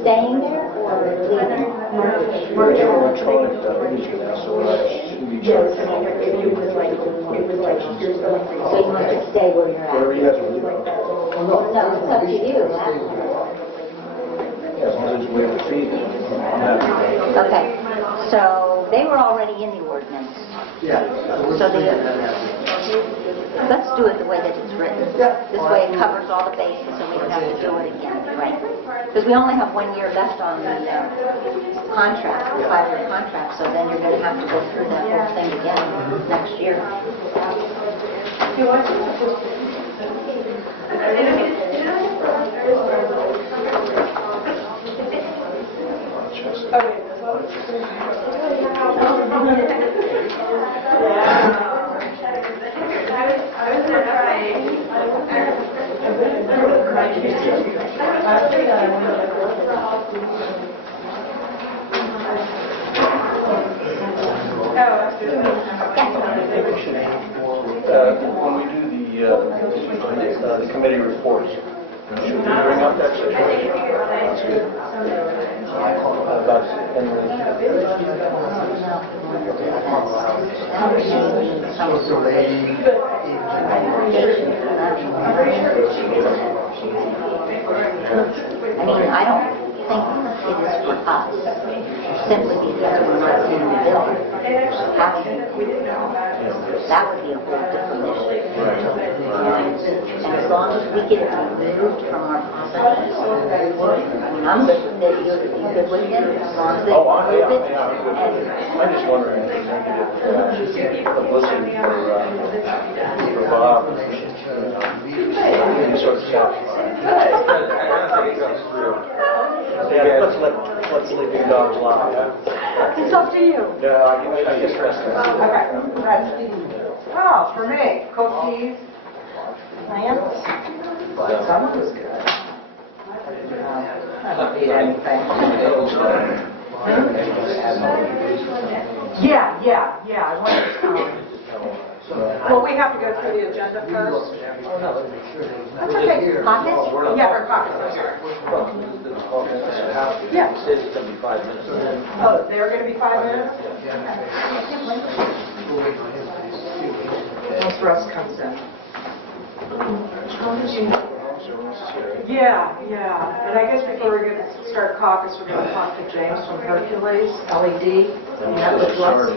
Staying there or leaving? So you want to stay where you're at? No, it's up to you. Okay, so they were already in the ordinance. So let's do it the way that it's written. This way it covers all the bases, so we don't have to do it again, right? Because we only have 1 year left on the contract, the 5-year contract, so then you're going to have to go through that whole thing again next year. When we do the committee reports, should we bring up that situation? That's good. I mean, I don't think it is for us, simply because we're not in the bill. That would be a whole different issue. And as long as we get removed from our processes, I mean, I'm good with it, you're good with it, as long as they remove it. I'm just wondering if there's negative publicity for Bob. Any sort of stuff. Yeah, let's leave the dogs lie. It's up to you. No, I guess rest. Okay. Oh, for me, cookies, plants. Some was good. I don't eat anything. Yeah. I wanted to well, we have to go through the agenda first. That's okay. Caucus? Yeah, for caucus. Yeah. Oh, they're going to be 5 minutes? Once Russ comes in. Yeah. And I guess before we get to start caucus, we're going to talk to James from Hercules, LED. That was Russ.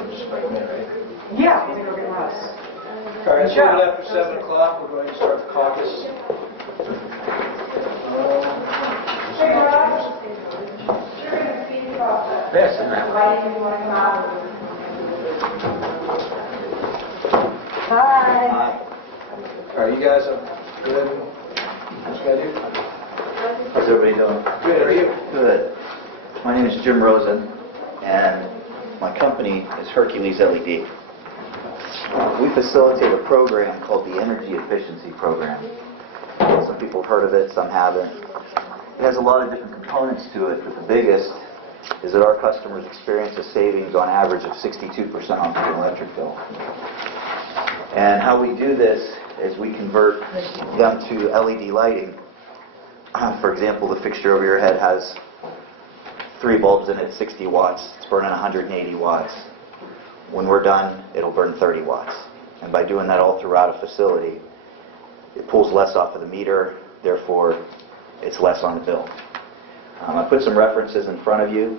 Yeah, we're going to go get Russ. All right, so after 7 o'clock, we're going to start the caucus. Hey, Russ. Yes, Hi. All right, you guys are good? What's good, you? How's everybody doing? Good, how are you? Good. My name is Jim Rosen, and my company is Hercules LED. We facilitate a program called the Energy Efficiency Program. Some people have heard of it, some haven't. It has a lot of different components to it, but the biggest is that our customers experience a savings on average of 62% on the electric bill. And how we do this is we convert them to LED lighting. For example, the fixture over your head has 3 bulbs in it, 60 watts. It's burning 180 watts. When we're done, it'll burn 30 watts. And by doing that all throughout a facility, it pulls less off of the meter, therefore it's less on the bill. I put some references in front of you.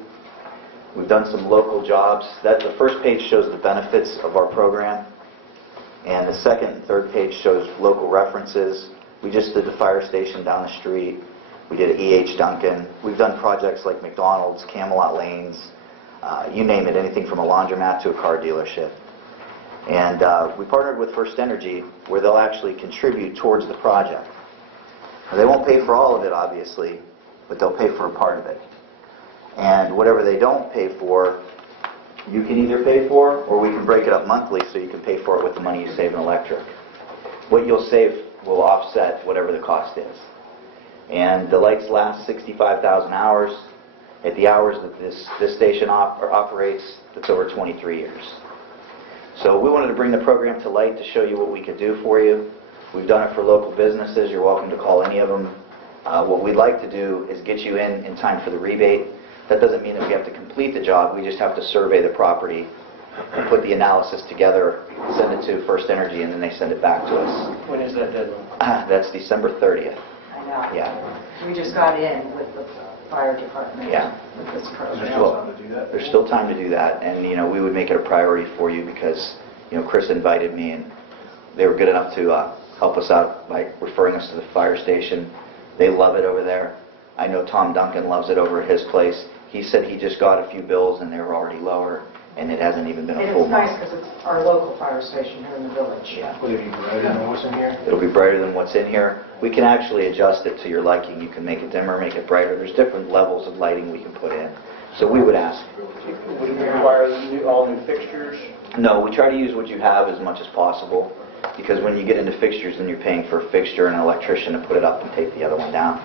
We've done some local jobs. The first page shows the benefits of our program, and the second and third page shows local references. We just did the fire station down the street. We did E.H. Duncan. We've done projects like McDonald's, Camelot Lanes, you name it, anything from a laundromat to a car dealership. And we partnered with First Energy, where they'll actually contribute towards the project. They won't pay for all of it, obviously, but they'll pay for a part of it. And whatever they don't pay for, you can either pay for, or we can break it up monthly so you can pay for it with the money you save in electric. What you'll save will offset whatever the cost is. And the lights last 65,000 hours. At the hours that this station operates, that's over 23 years. So we wanted to bring the program to light to show you what we could do for you. We've done it for local businesses. You're welcome to call any of them. What we'd like to do is get you in time for the rebate. That doesn't mean that we have to complete the job. We just have to survey the property, and put the analysis together, send it to First Energy, and then they send it back to us. When is that deadline? That's December 30th. I know. Yeah. We just got in with the fire department. Yeah. With this There's program. still time to do that? There's still time to do that, and we would make it a priority for you because Chris invited me, and they were good enough to help us out by referring us to the fire station. They love it over there. I know Tom Duncan loves it over at his place. He said he just got a few bills and they were already lower, and it hasn't even been a And full it's month. nice because it's our local fire station here in the village. Yeah. Will it be brighter than what's in here? It'll be brighter than what's in here. We can actually adjust it to your liking. You can make it dimmer, make it brighter. There's different levels of lighting we can put in. So we would ask. Would it require all new fixtures? No, we try to use what you have as much as possible, because when you get into fixtures, then you're paying for a fixture and an electrician to put it up and take the other one down.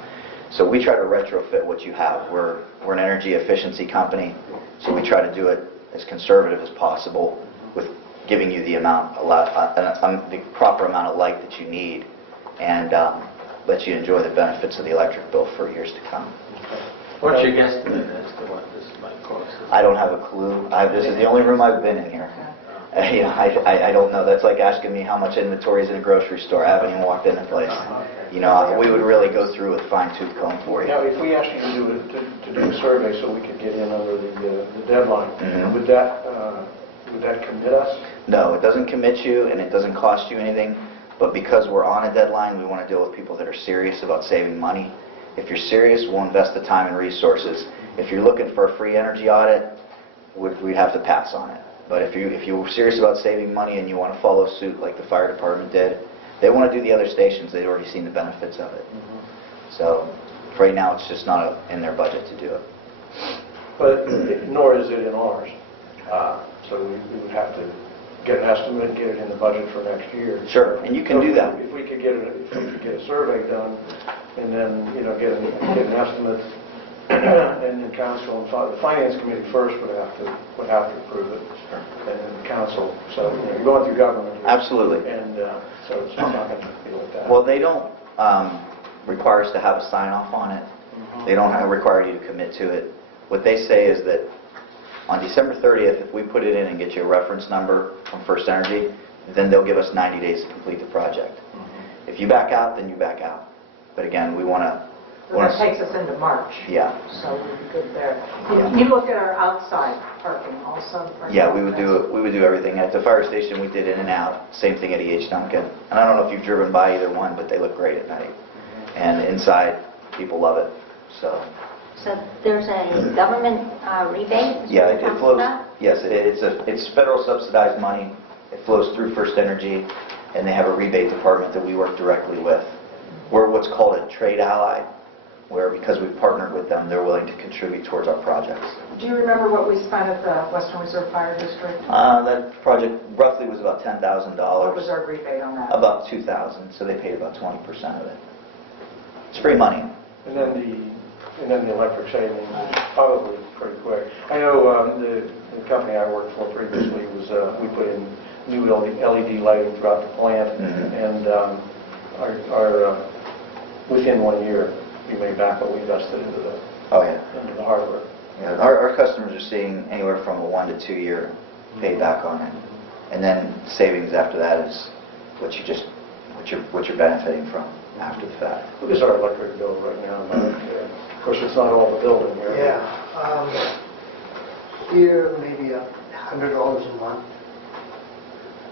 So we try to retrofit what you have. We're an energy efficiency company, so we try to do it as conservative as possible with giving you the the proper amount of light that you need, and let you enjoy the benefits of the electric bill for years to come. What's your guesstimate as to what this might cost? I don't have a clue. This is the only room I've been in here. I don't know. That's like asking me how much inventory is in a grocery store. I haven't even walked in the place. We would really go through with fine-tooth comb for you. Now, if we asked you to do a survey so we could get in under the deadline, Mhm. would that commit us? No, it doesn't commit you, and it doesn't cost you anything. But because we're on a deadline, we want to deal with people that are serious about saving money. If you're serious, we'll invest the time and resources. If you're looking for a free energy audit, we'd have to pass on it. But if you're serious about saving money and you want to follow suit like the fire department did, they want to do the other stations. They've already seen the benefits of it. So right now, it's just not in their budget to do it. But nor is it in ours. So we would have to get an estimate and get it in the budget for next year. Sure, and you can do that. If we could get a survey done, and then get an estimate, and then council and the finance committee first would have to approve it, and then the council. So you're going through government here. Absolutely. And so it's not going to be like that. Well, they don't require us to have a sign-off on it. They don't require you to commit to it. What they say is that on December 30th, if we put it in and get you a reference number from First Energy, then they'll give us 90 days to complete the project. If you back out, then you back out. But again, we want to... That takes us into March. Yeah. So we'd be good there. Yeah. You look at our outside parking also? Yeah, we would do everything. At the fire station, we did in and out. Same thing at E.H. Duncan. And I don't know if you've driven by either one, but they look great at night. And inside, people love it. So there's a government rebate? is yeah, what it you're talking flows. about? Yes, it's federal subsidized money. It flows through First Energy, and they have a rebate department that we work directly with. We're what's called a trade ally, where because we've partnered with them, they're willing to contribute towards our projects. Do you remember what we spent at the Western Reserve Fire District? That project roughly was about $10,000. What was our rebate on that? About $2,000, so they paid about 20% of it. It's free money. And then the electric savings is probably pretty quick. I know the company I worked for previously was we put in new LED lighting throughout the plant, and our within 1 year we made back what we invested into the hardware. Yeah, our customers are seeing anywhere from a 1 to 2 year payback on it, and then savings after that is what you're benefiting from after the fact. What is our electric bill right now, Mike? Of course, it's not all the building here. Yeah. Here, maybe $100 a month.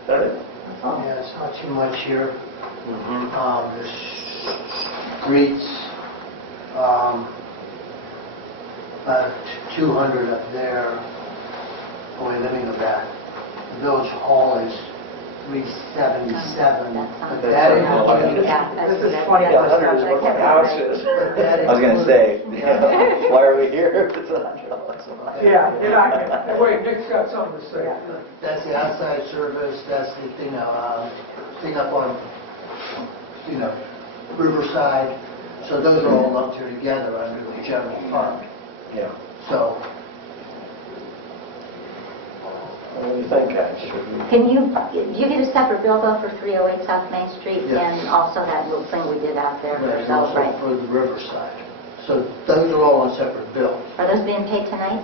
That is. Yeah, it's not too much here. The streets, about 200 up there, only living in the back. The village hall is 377. That's But something. that Yeah, that's- This is that's- 20. Yeah, 100 is what my house is. I was going to say, why are we here if it's $100 a month? Yeah, you're not gonna. Wait, Nick's got something to say. That's the outside service, that's the thing up on, Riverside. So those are all lumped here together under the general fund. Yeah. So, What do you think, guys? Should we- Can you get a separate bill though for 308 South Main Street Yes. and also that little thing we did out there for there's also Celebrate? for the Riverside. So those are all on separate bills. Are those being paid tonight?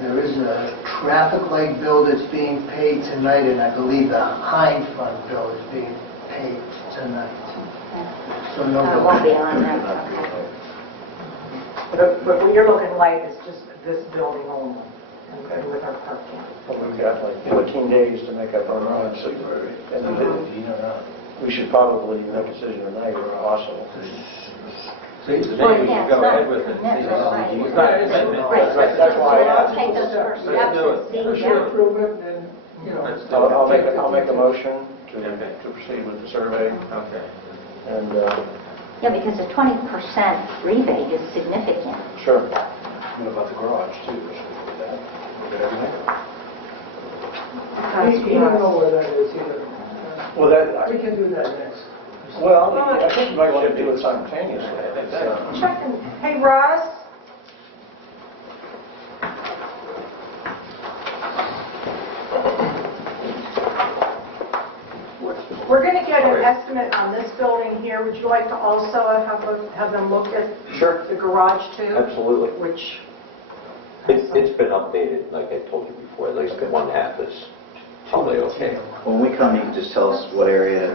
There is a traffic light bill that's being paid tonight, and I believe the Hind Fund bill is being paid tonight. So no It bill. won't be on there, okay. But when you're looking light, it's just this building only, and with our parking. Well, we've got like 14 days to make up our minds. And we should probably make a decision tonight if possible. See, today Well, we yeah, should go it's not ahead with it. commitment, right. It's not a commitment. Right, That's why I so asked. let's take those first Let's steps do it. and see, First yeah. year improvement, and, Let's do it. I'll make a motion Okay. to proceed with the survey. Okay. And, Yeah, because a 20% rebate is significant. sure. What about the garage too? Should we do that? Get everything? he don't know where that is either. Well, We can do that next. well, I think you might want to do it simultaneously. So, Checking. Hey, Ross? We're going to get an estimate on this building here. Would you like to also have them look at Sure. the garage too? Absolutely. Which, It's been updated, like I told you before, at least one half is probably okay. When we come, you can just tell us what area,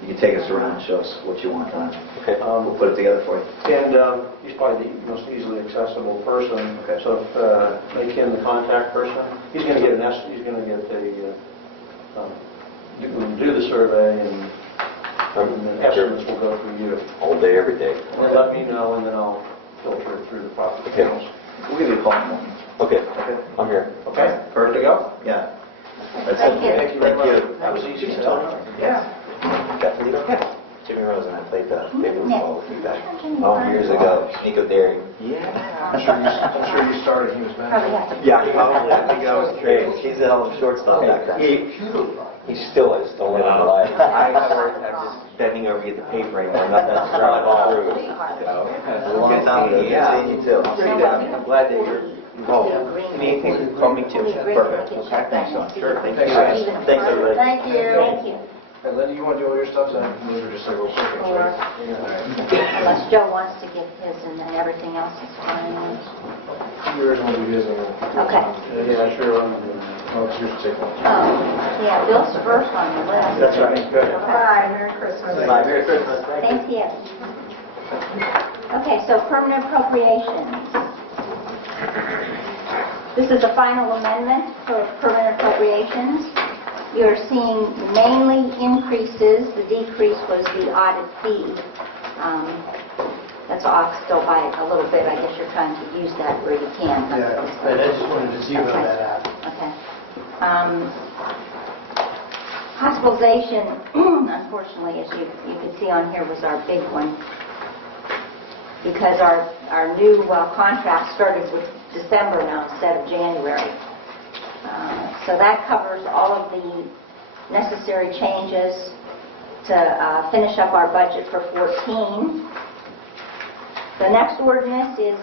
you can take us around and show us what you want done. Okay. We'll put it together for you. And he's probably the most easily accessible person. Okay. So make him the contact person. He's going to get he's going to get do the survey, and then estimates will go through you. All day, every day. And let me know, and then I'll filter it through the proper Okay. channels. We'll give you a call in the morning. Okay, Okay? I'm here. Okay? Ready to go? Yeah. That's Thank it. you. Thank you very much. Thank you. That was easy to tell. yeah. Jimmy Rose and I played the Yeah. years ago. Nico Dairy. I'm sure you started, he was back. Probably have to. Yeah, probably. I think I was great. He's a hell of a shortstop back then. He still is, don't let him lie. I'm just bending over to get the paper anymore, nothing's running all through. So, it's a long time ago. Good seeing you too. I'm glad that you're involved. Anything, call me too. Perfect. Okay, thanks, Sean. Sure. Thank you. Thanks, everybody. Thank you. Thank you. Hey, Linda, you want to do all your stuff, so I can move her just like a little second, right? Unless Joe wants to get his and then everything else is fine. Yours will be busy. Okay. Yeah, sure. Oh, it's yours to take one. Oh, yeah, Bill's first on the list. That's right, good. Bye, Merry Christmas. Bye. Merry Christmas. Thank you. Okay, so permanent appropriations. This is the final amendment for permanent appropriations. You're seeing mainly increases. The decrease was the audit fee. That's off still by a little bit. I guess you're trying to use that where you can. Yeah, but I just wanted to zero Okay. that out. Okay. Hospitalization, unfortunately, as you can see on here, was our big one. Because our new contract started with December now instead of January. So that covers all of the necessary changes to finish up our budget for 14. The next ordinance is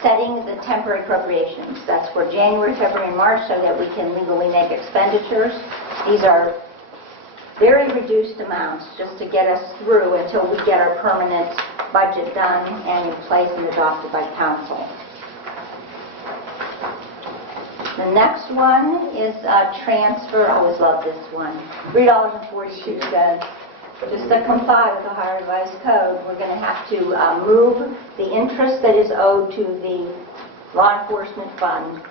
setting the temporary appropriations. That's for January, February, and March so that we can legally make expenditures. These are very reduced amounts just to get us through until we get our permanent budget done and in place and adopted by council. The next one is a transfer. I always love this one. $3.42. Just to comply with the Ohio Revised Code, we're going to have to move the interest that is owed to the law enforcement fund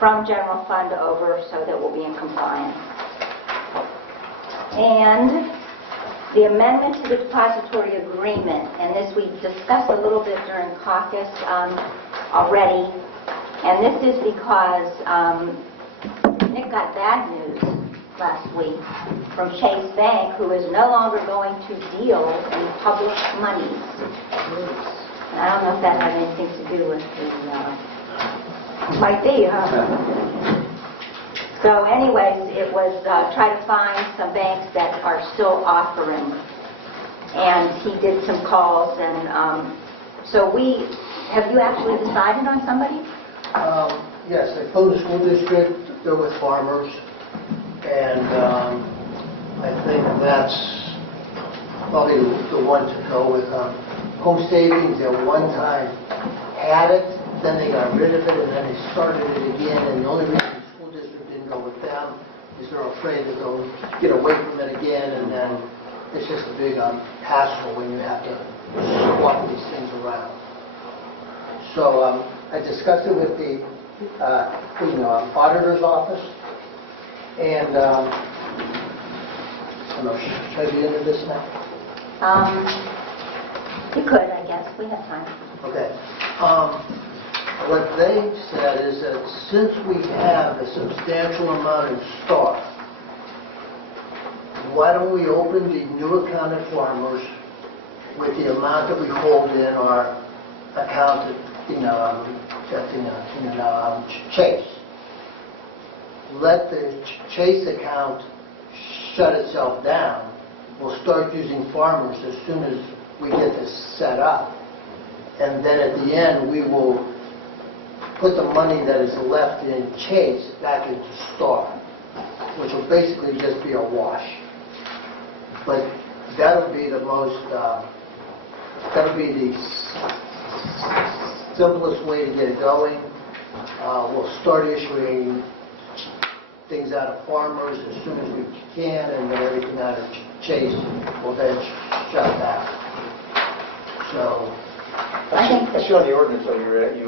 from general fund over so that we'll be in compliance. And the amendment to the depository agreement, and this we discussed a little bit during caucus already, and this is because Nick got bad news last week from Chase Bank, who is no longer going to deal in public monies. I don't know if that had anything to do with the... might be, huh? So anyways, it was try to find some banks that are still offering. And he did some calls, and so have you actually decided on somebody? Yes, I phoned the school district, they're with Farmers, and I think that's probably the one to go with. Home Savings at one time had it, then they got rid of it, and then they started it again, and the only reason the school district didn't go with them is they're afraid that they'll get away from it again, and then it's just a big hassle when you have to swap these things around. So I discussed it with the auditor's office, and I don't know, should I be into this now? You could, I guess. We have time. Okay. What they said is that since we have a substantial amount in stock, why don't we open the new account at Farmers with the amount that we hold in our account at Chase. Let the Chase account shut itself down. We'll start using Farmers as soon as we get this set up. And then at the end, we will put the money that is left in Chase back into Star, which will basically just be a wash. But that'll be the most, that'll be the simplest way to get it going. We'll start issuing things out of Farmers as soon as we can, and then everything out of Chase will then shut down. So, I think I see on the ordinance that you're adding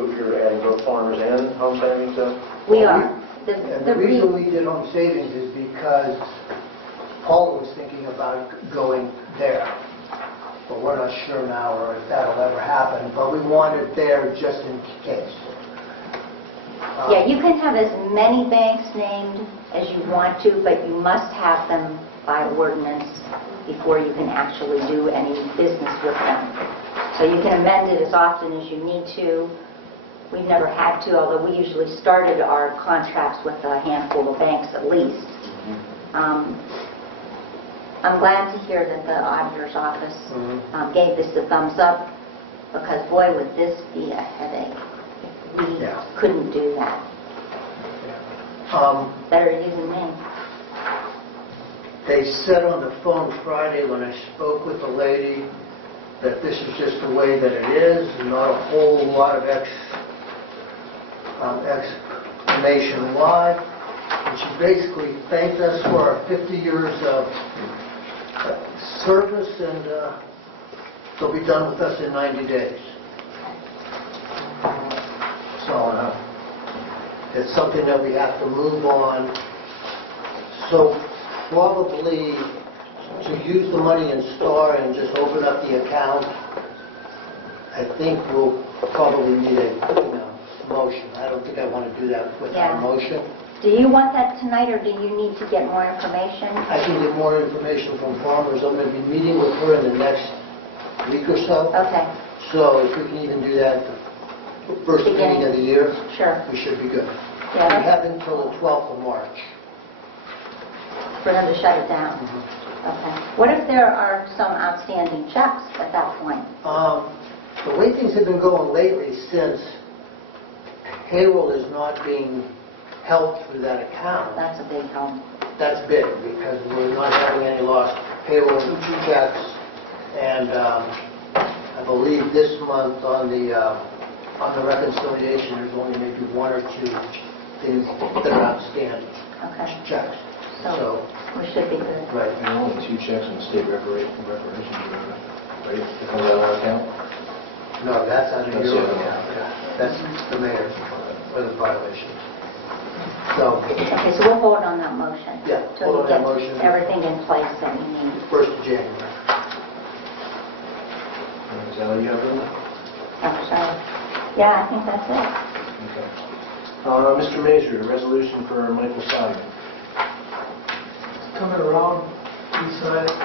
both Farmers and Home Savings. we are. And the reason we did Home Savings is because Paul was thinking about going there. But we're not sure now or if that'll ever happen. But we want it there just in case. Yeah, you can have as many banks named as you want to, but you must have them by ordinance before you can actually do any business with them. So you can amend it as often as you need to. We've never had to, although we usually started our contracts with a handful of banks at least. I'm glad to hear that the auditor's office gave this a thumbs up, because boy, would this be a headache. We couldn't do that. Better you than me. They said on the phone Friday when I spoke with the lady that this is just the way that it is, not a whole lot of explanation why. And she basically thanked us for our 50 years of service, and they'll be done with us in 90 days. So it's something that we have to move on. So probably to use the money in Star and just open up the account, I think we'll probably need a motion. I don't think I want to do that without a motion. Do you want that tonight, or do you need to get more information? I can get more information from Farmers. I'm going to be meeting with her in the next week or so. Okay. So if we can even do that the first meeting of the year, sure, we should be good. Yeah. We have until the 12th of March. For them to shut it down. Okay. What if there are some outstanding checks at that point? The way things have been going lately, since payroll is not being held through that account, That's a big help. that's big, because we're not having any lost payroll checks. And I believe this month on the reconciliation, there's only maybe one or two things that are outstanding. Okay. Checks. So we should be good. Right. And only 2 checks on the state reparations, right? That comes out of our account? No, that's out of That's your it. account. That's the mayor's for the violations. So Okay, so we'll hold on that motion. Yeah, till hold on you that get motion. everything in place that you need. 1st of January. Is that all you have, Linda? I'm sorry. Yeah, I think that's it. Okay. Mr. Mazur, a resolution for Michael Sawyer. Coming around, you sign it.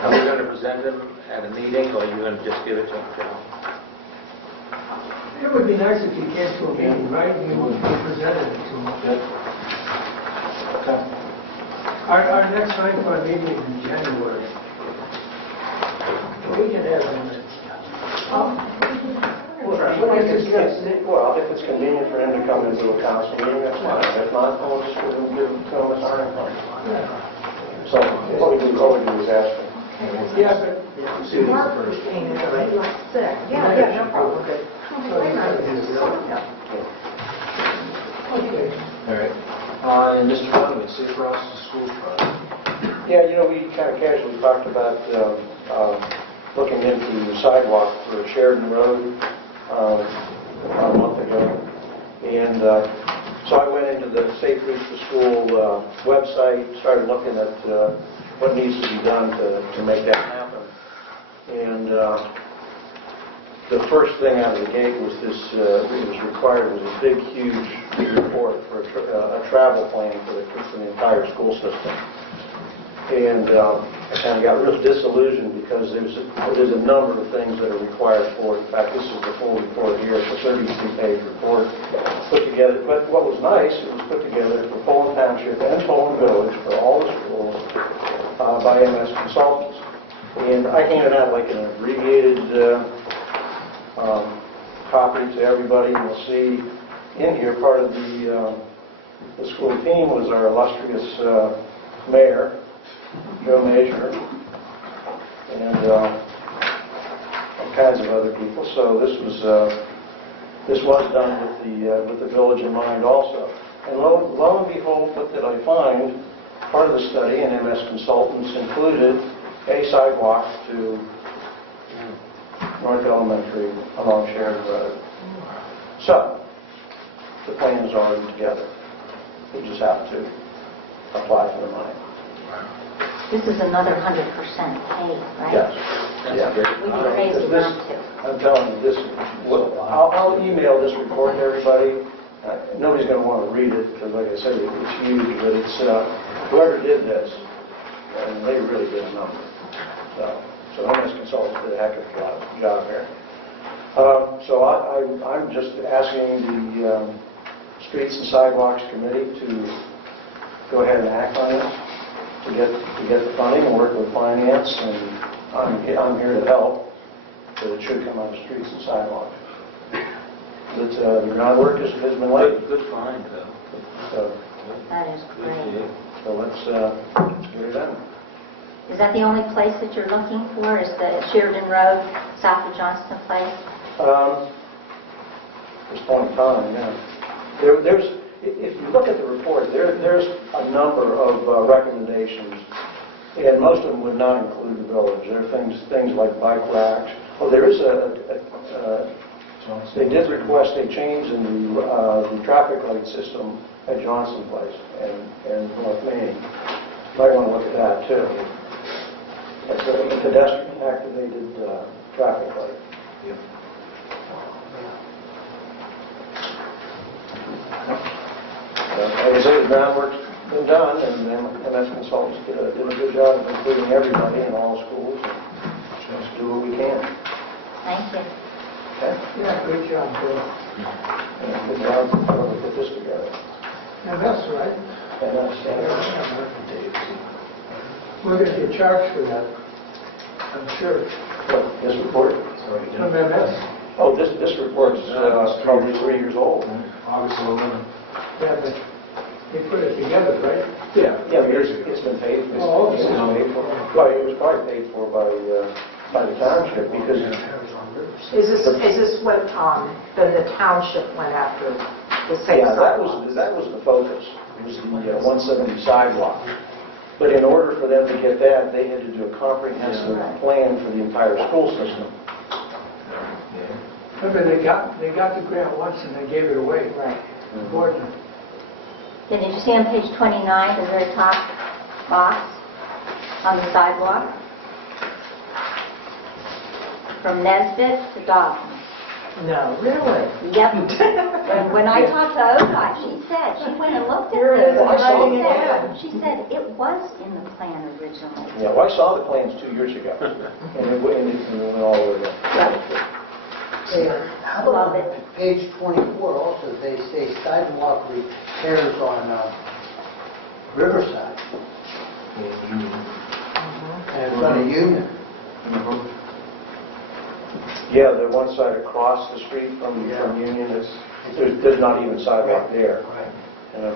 Are we going to present him at a meeting, or are you going to just give it to him, Joe? It would be nice if you came to a meeting, right, and you presented it to them. Good. Okay. Our next time for a meeting is in January. We can have it. Well, if it's convenient for him to come into a council meeting, that's fine. If not, we'll just give him a signing card. So all we do is ask him. Yeah, but Mark came in, right? He was sick. Yeah, no problem. Okay. okay. All right. And Mr. Donovan, Safe Routes to School Fund. Yeah, we kind of casually talked about looking into sidewalk for Sheridan Road about a month ago. And so I went into the Safe Routes to School website, started looking at what needs to be done to make that happen. And the first thing out of the gate was this, what was required was a big, huge report for a travel plan for the entire school system. And I kind of got real disillusioned because there's a number of things that are required for it. In fact, this is the full report here. It's a 32-page report put together. But what was nice, it was put together for Poland Township and Poland Village for all the schools by MS Consultants. And I handed out like an abbreviated copy to everybody. You'll see in here part of the school team was our illustrious mayor, Joe Major, and all kinds of other people. So this was done with the village in mind also. And lo and behold, what did I find? Part of the study, and MS Consultants included a sidewalk to North Elementary along Sheridan Road. So the plan is already together. We just have to apply for the money. This is another 100% paid, right? Yes. That's great. We can raise the This- amount too. I'm telling you, I'll email this report to everybody. Nobody's going to want to read it because, like I said, it's huge, but it's, whoever did this, and they really did a number. So MS Consultants did a heck of a job here. So I'm just asking the Streets and Sidewalks Committee to go ahead and act on this, to get the funding and work with finance, and I'm here to help, but it should come out of Streets and Sidewalks. But the groundwork has been laid. Good find, though. So That is great. let's get it done. Is that the only place that you're looking for, is the Sheridan Road, south of Johnston Place? At this point in time, yeah. There's, if you look at the report, there's a number of recommendations, and most of them would not include the village. There are things like bike racks. Oh, there is they did request a change in the traffic light system at Johnson Place and North Main. Might want to look at that too. It's a pedestrian activated traffic light. Yep. Like I say, the groundwork's been done, and MS Consultants did a good job of including everybody in all schools. Let's do what we can. Thank you. Okay? Yeah, great job, Bill. And good job for whoever put this together. Now, that's right. And that's, We're going to get charged for that, I'm sure. this report. From MS. Oh, this report's probably 3 years old. August 11th. Yeah, but they put it together, right? Yeah, but it's been paid for. Oh, okay. It's been paid for. Well, it was probably paid for by the township because Is this what, then the township went after the safe yeah, that sidewalk? was the focus. It was the 170 sidewalk. But in order for them to get that, they had to do a comprehensive plan for the entire school system. Remember, they got the grant once and they gave it away. Right. Gordon. Then did you see on page 29, the very top box on the sidewalk? From Nesbit to Dawson. No, really? Yep. When I talked to ODOT, she went and looked at Here it this. is, I saw writing it down. She said it was in the plan originally. Yeah, well, I saw the plans 2 years ago, and it went all the way down. Hey, how Love about it. page 24 also, they say sidewalk repairs on Riverside, and it's on a Union. Yeah, the one side across the street from Union, there's not even sidewalk there. Right. You know,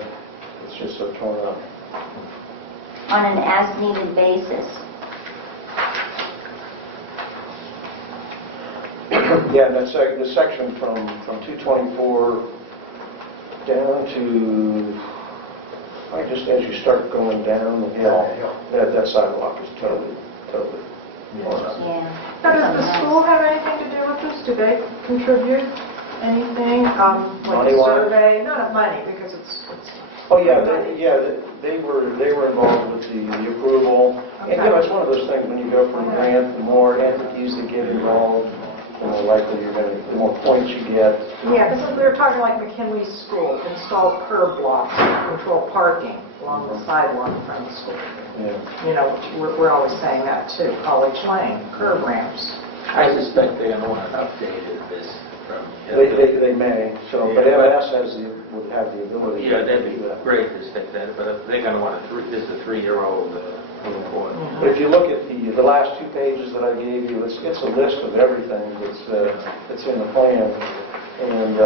it's just so torn up. On an as-needed basis. Yeah, and the section from 224 down to, right just as you start going down the hill, that sidewalk is totally torn up. Yeah. Now, does the school have anything to do with this? Do they contribute anything, like a Money-wise? survey? Not money, because it's Oh, yeah, they were involved with the approval. And, you know, it's one of those things, when you go for a grant, the more entities that get involved, the more likely the more points you get. Yeah, because we were talking like McKinley School, install curb blocks, to control parking along the sidewalk in front of the school. Yeah. You know, we're always saying that too, College Lane, curb ramps. I suspect they're going to want to update this from... They may, so, but MS would have the ability Yeah, to that'd do be that. great to stick that, but they're going to want this is a 3-year-old report. But if you look at the last 2 pages that I gave you, it's a list of everything that's in the plan. And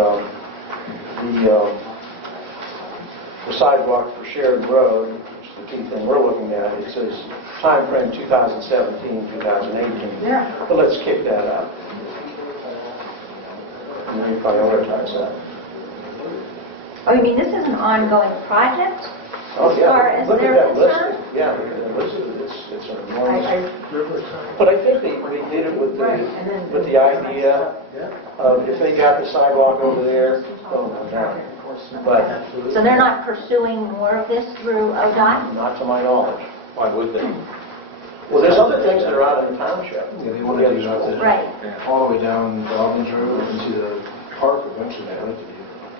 the sidewalk for Sheridan Road, which is the key thing we're looking at, it says time frame 2017, 2018. Yeah. But let's kick that out. And then prioritize that. Oh, you mean this is an ongoing project? Oh, As yeah. far as Look at they're that list. concerned? Yeah, look at that list. It's an enormous. Riverside. But I think they did it with the idea of if they got the sidewalk over there, oh, down. But So they're not pursuing more of this through ODOT? not to my knowledge. Why would they? Well, there's other things that are out in the township. Yeah, they want to do that Right. all the way down Robbins Road into the park eventually, I'd like to do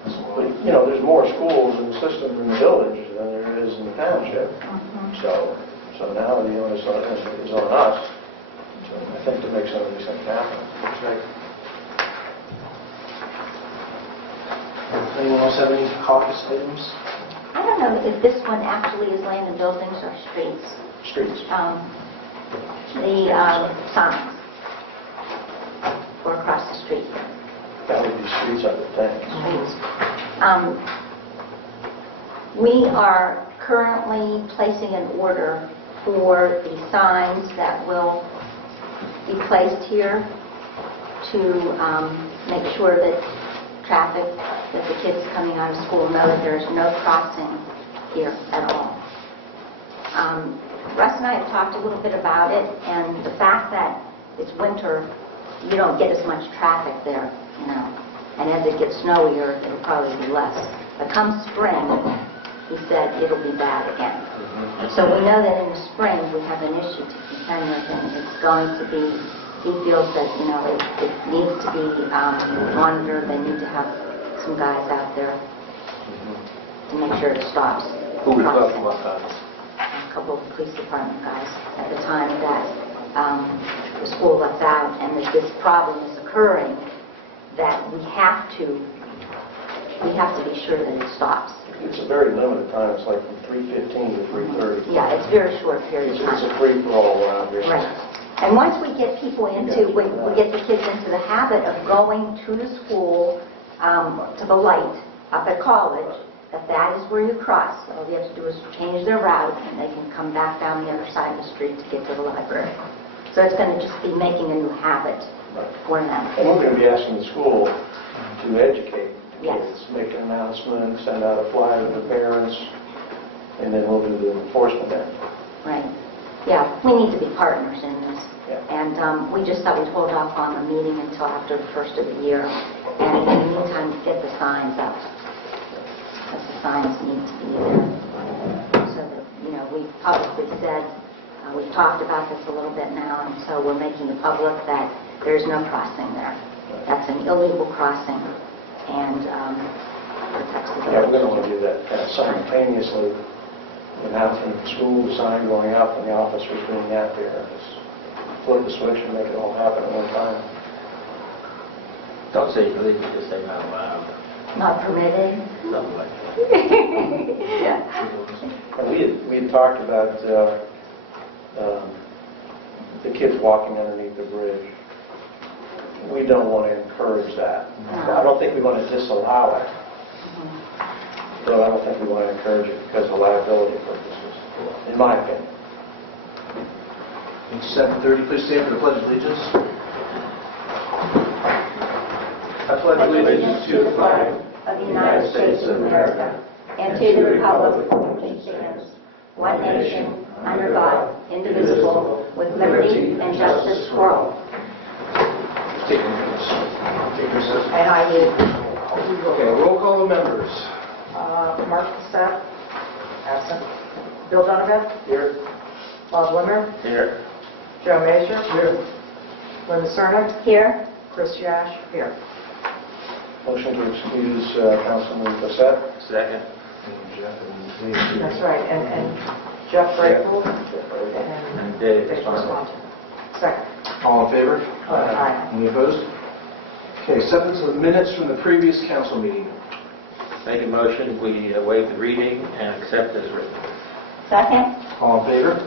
as well. But, you know, there's more schools in the system in the village than there is in the township. So now the onus is on us, I think, to make some of these things happen. That's right. Anyone else have any caucus items? I don't know if this one actually is land and buildings or streets. Streets. The signs for across the street. That would be streets, I would think. We are currently placing an order for the signs that will be placed here to make sure that traffic, that the kids coming out of school know that there is no crossing here at all. Russ and I have talked a little bit about it, and the fact that it's winter, you don't get as much traffic there, you know. And as it gets snowier, it'll probably be less. But come spring, he said it'll be bad again. So we know that in the spring we have an issue to contend with, and it's going to be, he feels that, you know, it needs to be monitored. They need to have some guys out there to make sure it stops. Who would talk crossing. about that? A couple of police department guys at the time that the school left out, and that this problem is occurring, that we have to be sure that it stops. It's a very limited time. It's like from 3:15 to 3:30. Yeah, it's a very short period of It's a time. free-for-all around here. Right. And once we get people into, we get the kids into the habit of going to the school, to the light up at college, that is where you cross. All you have to do is change their route, and they can come back down the other side of the street to get to the library. So it's going to just be making a new habit for them. And we're going to be asking the school to educate the Yes. kids, make an announcement, send out a flyer to the parents, and then we'll do the enforcement then. Right. Yeah, we need to be partners in this. Yeah. And we just thought we'd hold off on the meeting until after the first of the year. And in the meantime, get the signs up. signs need to be there. So that, we publicly said, we've talked about this a little bit now, and so we're making it public that there's no crossing there. That's an illegal crossing, and protects the Yeah, we're village. going to want to do that kind of simultaneously. When out from the school, the sign going up, and the officers being out there. Just flip the switch and make it all happen at one time. Don't say illegal, just say not allowed, Not permitted. something like that. Yeah. And we had talked about the kids walking underneath the bridge. We don't want to encourage that. I don't think we want to disallow it. But I don't think we want to encourage it because of liability purposes, in my opinion. 7:30, please stand for the Pledge of Allegiance. I pledge allegiance to the flag of the United States of America and to the republic for which it stands, one nation, under God, indivisible, with liberty and justice for all. Take your seats. Take your seats. And I do. Okay, roll call of members. Mark Cassatt, absent. Bill Donovan? Here. Bob Limmer? Here. Joe Major? Here. Linda Cernick? Here. Chris Yash? Here. Motion to excuse Councilman Bassett. Second. And Jeff and Dave. That's right, and Jeff Braypool? And Dave Dave Swanson. Swanson. Second. All in favor? Aye. Any opposed? Okay, acceptance of minutes from the previous council meeting. Make a motion, we waive the reading and accept as written. Second. All in favor?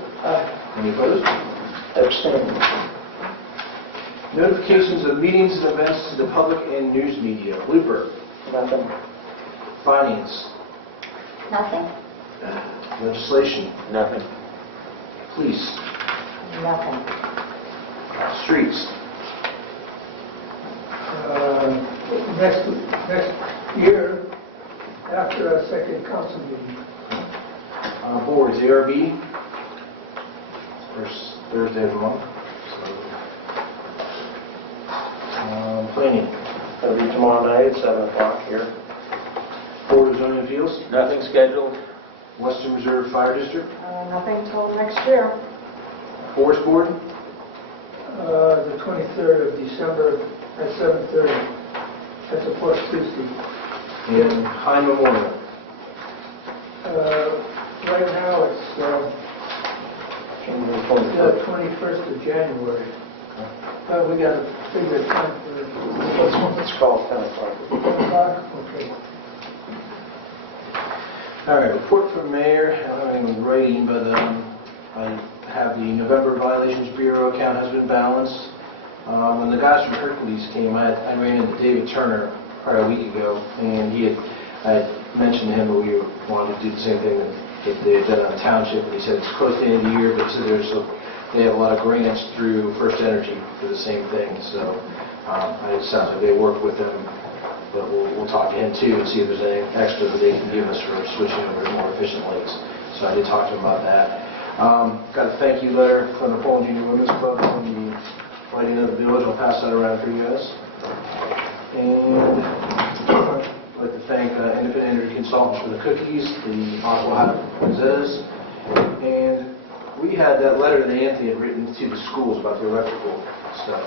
Any opposed? Abstain. Notifications of meetings and events to the public and news media. Blooper. Nothing. Finance. Nothing. Legislation. Nothing. Police. Nothing. Streets. Next year, after our second council meeting. Boards. ARB. First Thursday of the month. Planning. It'll be tomorrow night at 7 o'clock here. Board of Zoning Appeals. Nothing scheduled. Western Reserve Fire District. Nothing till next year. Forest Board. The 23rd of December at 7:30. That's a fourth Tuesday. And High Memorial. Right now, it's January the 21st. 21st of January. But we got to figure time for it. Let's call it 10 o'clock. 10 o'clock? Okay. All right, report from mayor. I don't have anything in writing, but I have the November Violations Bureau account has been balanced. When the guys from Hercules came, I ran into David Turner probably a week ago, and I had mentioned to him that we wanted to do the same thing that they had done on the township, and he said it's close to the end of the year, but he said they have a lot of grants through First Energy for the same thing, so it sounds like they work with them, but we'll talk to him too and see if there's any extra that they can give us for switching over to more efficient lakes. So I did talk to him about that. Got a thank you letter from the Poland Junior Women's Club on the lighting of the village. I'll pass that around for you guys. And I'd like to thank Independent Energy Consultants for the cookies, the aqua rosettas, and we had that letter that Anthony had written to the schools about the electrical stuff.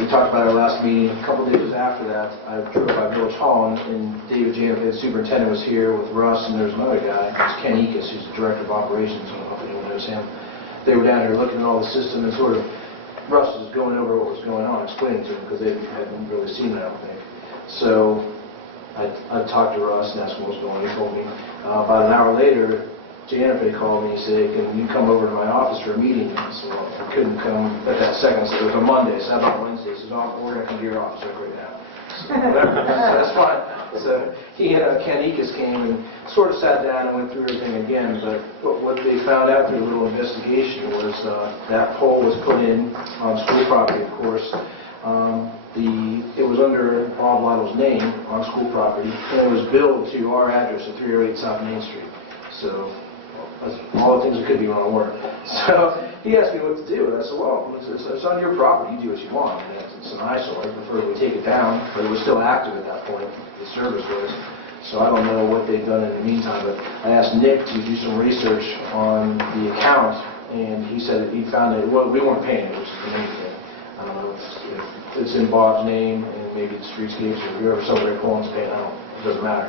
We talked about it our last meeting. A couple days after that, I drove by Village Hall, and David Janoff, the superintendent, was here with Russ, and there's another guy, it's Ken Ekus, who's the director of operations. I don't know if anyone knows him. They were down here looking at all the system, and sort of Russ was going over what was going on, explaining to them, because they hadn't really seen it, I don't think. So I talked to Russ and asked him what was going on. He told me. About an hour later, Jennifer called me and said, can you come over to my office for a meeting? So I couldn't come at that second, so it was on Monday, so how about Wednesday? He says, oh, we're going to come to your office right now. So whatever, that's fine. So he and Ken Ekus came and sort of sat down and went through everything again, but what they found out through a little investigation was that pole was put in on school property, of course. It was under Bob Lytle's name on school property, and it was billed to our address at 308 South Main Street. So all the things that could be wrong were. So he asked me what to do, and I said, well, it's on your property, you do what you want. I mean, it's an eyesore, I prefer we take it down, but it was still active at that point, the service was. So I don't know what they've done in the meantime, but I asked Nick to do some research on the account, and he said that he found that, well, we weren't paying it, which is the main thing. I don't know if it's in Bob's name, and maybe it's Streetscapes, or whoever somebody Poland's paying, it doesn't matter.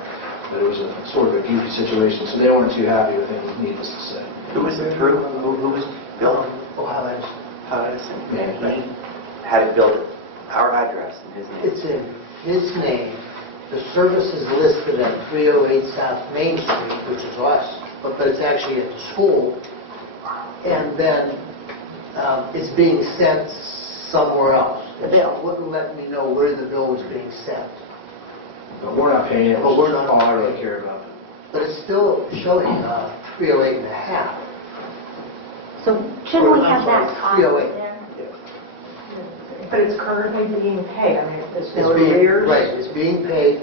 But it was a sort of a goofy situation, so they weren't too happy with him, needless to say. Who was it through? Who was Bill? Ohio. And he had it built at our address in his name. It's in his name. The service is listed at 308 South Main Street, which is us, but it's actually at the school. And then it's being sent somewhere else. The bill wouldn't let me know where the bill was being sent. But we're not paying it, But we're not all I really paying. care about. But it's still showing 308 and a half. So shouldn't we have that on 308. there? But it's currently being paid. I mean, it's It's no being, arrears. right, it's being paid.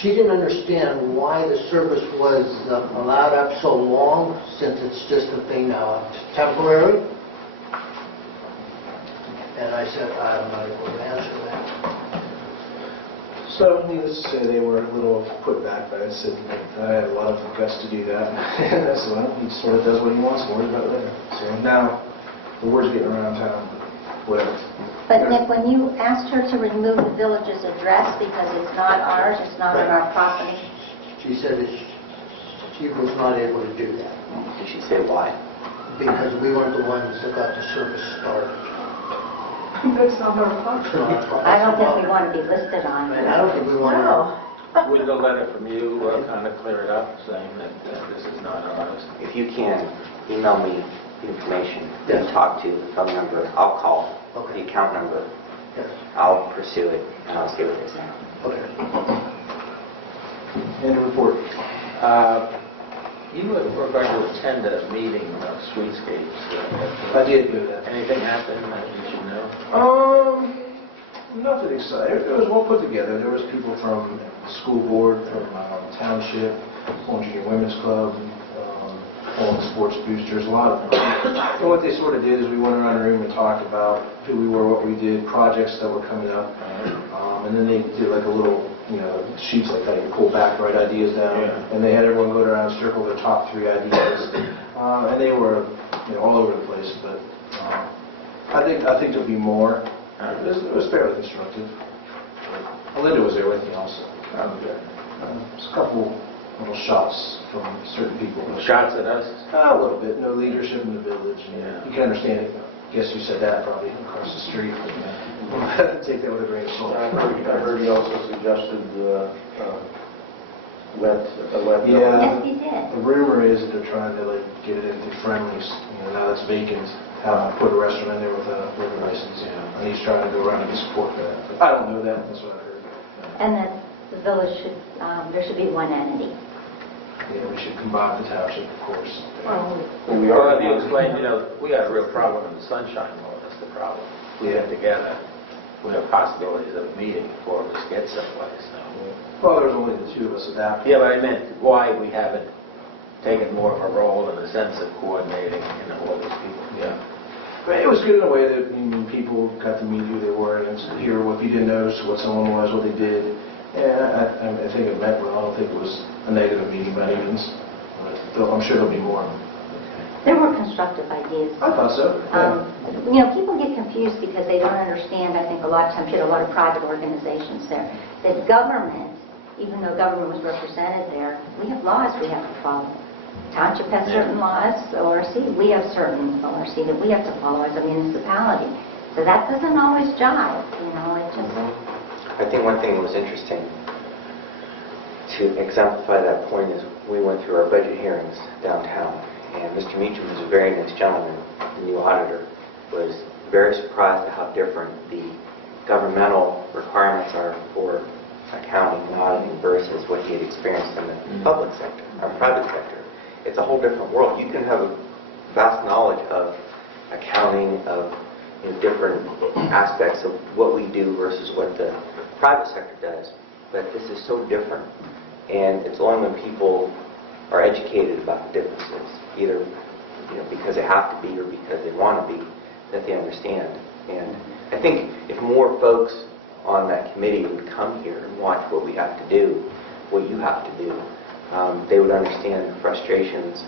She didn't understand why the service was allowed up so long, since it's just a thing now, temporary. And I said, I'm not able to answer that. So, needless to say, they were a little put back, but I said I had a lot of guts to do that. And I said, well, he sort of does what he wants, and worry about it later. So now, the word's getting around town, but whatever. But Nick, when you asked her to remove the village's address because it's not ours, it's not on our property, She said that she was not able to do that, Did she say why? because we weren't the ones that got the service started. That's not our contract. I don't think we want to be listed on And it. I don't think we want to... No. Would the letter from you kind of clear it up, saying that this is not ours? If you can, email me the information, Yes. talk to the phone number, I'll call Okay. the account number, Yes, I'll pursue it, and I'll see what it is now. okay. And a report. You were going to attend a meeting of Streetscapes. I did do that. Anything happen that you should know? Nothing exciting. It was well put together. There was people from the school board, from township, Poland Junior Women's Club, Poland Sports Boosters, a lot of them. And what they sort of did is we went around the room and talked about who we were, what we did, projects that were coming up. And then they did like a little, sheets like that. You pull back, write ideas down. Yeah. And they had everyone go around and circle their top 3 ideas. And they were all over the place. But I think there'll be more. It was fairly constructive. Linda was there with me also. Just a couple little shots from certain people. Shots at us? A little bit. No leadership in the village. Yeah. You can understand it. I guess you said that probably across the street. We'll have to take that with a grain of salt. I heard you also suggested Lent. Yeah. Yes, he did. The rumor is that they're trying to get it into Friendly's. Now that's vacant. Have put a restaurant in there with a liquor license. And he's trying to go around and get support for that. But I don't know that. That's what I heard. And that the village should, there should be one entity. We should combine the township, of course. We Well, are. have you explained, we got a real problem with the sunshine law, that's the problem. We have together, we have possibilities of a meeting before we get someplace. Well, there's only the 2 of us at that point. Yeah, but I meant why we haven't taken more of a role in the sense of coordinating, all these people. Yeah. But it was good in a way that people got to meet who they were and hear what you didn't notice, what someone was, what they did. And I think it meant well. I don't think it was a negative meeting by any means. But I'm sure there'll be more. There were constructive ideas. I thought so. People get confused because they don't understand, I think a lot of times you had a lot of private organizations there, that government, even though government was represented there, we have laws we have to follow. Township has certain laws, ORC, we have certain ORC that we have to follow as a municipality. So that doesn't always jive, it just... I think one thing that was interesting to exemplify that point is we went through our budget hearings downtown, and Mr. Meacham was a very nice gentleman, the new auditor, was very surprised at how different the governmental requirements are for accounting and auditing versus what he had experienced in the public sector, or private sector. It's a whole different world. You can have a vast knowledge of accounting, of different aspects of what we do versus what the private sector does. But this is so different, and it's only when people are educated about the differences, either because they have to be or because they want to be, that they understand. And I think if more folks on that committee would come here and watch what we have to do, what you have to do. They would understand the frustrations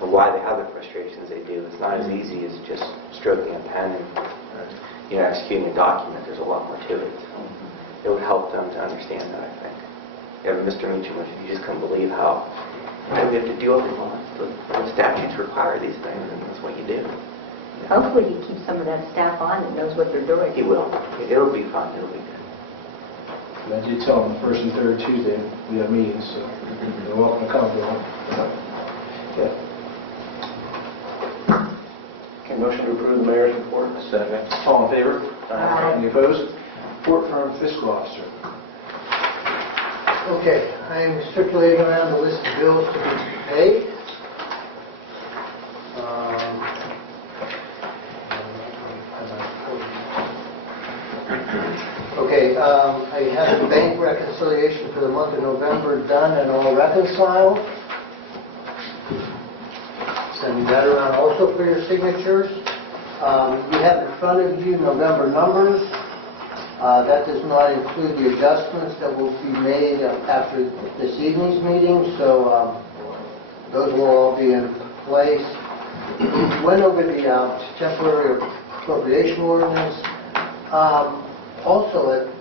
or why they have the frustrations they do. It's not as easy as just stroking a pen and executing a document. There's a lot more to it. It would help them to understand that, I think. Yeah, Mr. Meacham, you just couldn't believe how we have to do what we want. The statutes require these things, and that's what you do. Hopefully you keep some of that staff on that knows what they're doing. He will. It'll be fun. It'll be good. And I did tell them the first and third Tuesday we have meetings, so they're welcome to come. Yeah. Okay, motion to approve the mayor's report. Second. All in favor? Aye. Any opposed? Report from fiscal officer. Okay, I am circulating around the list of bills to be paid. Okay, I have the bank reconciliation for the month of November done and all reconciled. Sending that around also for your signatures. You have in front of you November numbers. That does not include the adjustments that will be made after this evening's meeting, so those will all be in place. Went over the temporary appropriation ordinance. Also,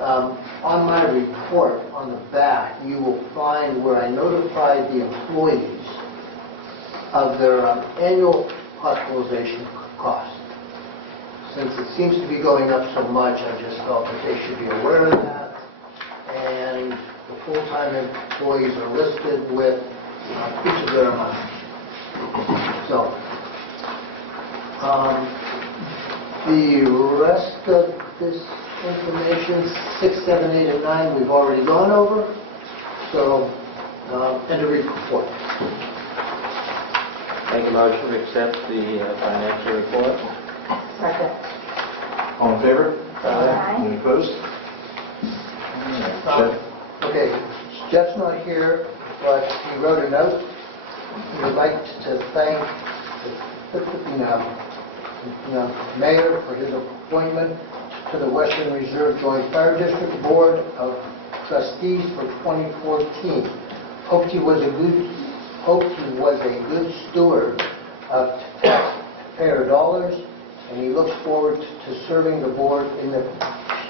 on my report, on the back, you will find where I notified the employees of their annual hospitalization costs. Since it seems to be going up so much, I just felt that they should be aware of that. And the full-time employees are listed with each of their amounts. So, the rest of this information, 6, 7, 8, and 9, we've already gone over. So, end of report. Make a motion to accept the financial report. Second. All in favor? Aye. Any opposed? Okay, Jeff's not here, but he wrote a note. He would like to thank the mayor for his appointment to the Western Reserve Joint Fire District Board of Trustees for 2014. Hoped he was a good steward of taxpayer dollars, and he looks forward to serving the board in the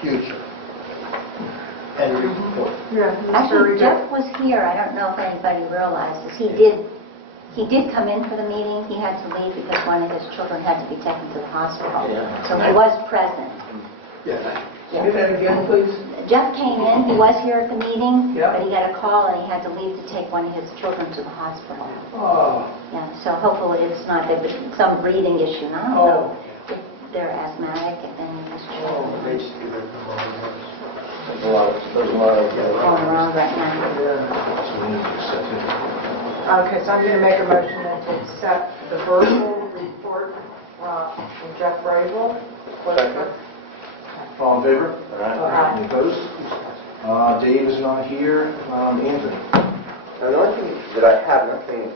future. End of report. Yeah, Actually, Jeff was here. I don't know if anybody realizes. He did come in for the meeting. He had to leave because one of his children had to be taken to the hospital. Yeah. So he was present. Yes. Yeah. Say that again, please. Jeff came in. He was here at the meeting, Yeah. but he got a call and he had to leave to take one of his children to the hospital. Oh, Yeah, so hopefully it's not some breathing issue. And I don't know if they're asthmatic and then his children They just give it the wrong notice. There's a lot of going around right now. So we need to accept it. Okay, so I'm going to make a motion then to accept the verbal report from Jeff Brazel. All in favor? Aye. Any opposed? Dave is not here. Anthony? Now, the only thing that I have, nothing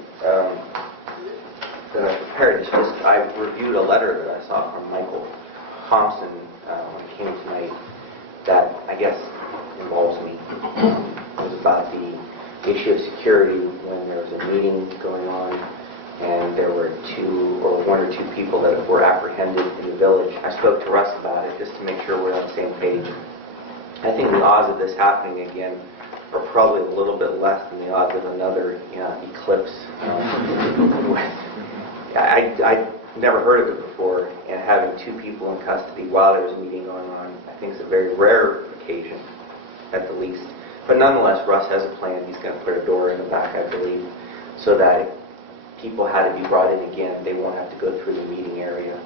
that I prepared, is just I reviewed a letter that I saw from Michael Thompson when he came tonight that I guess involves me. It was about the issue of security when there was a meeting going on and there were one or two people that were apprehended in the village. I spoke to Russ about it just to make sure we're on the same page. I think the odds of this happening again are probably a little bit less than the odds of another eclipse. I never heard of it before, and having two people in custody while there was a meeting going on, I think is a very rare occasion, at the least. But nonetheless, Russ has a plan. He's going to put a door in the back, I believe, so that if people had to be brought in again, they won't have to go through the meeting area.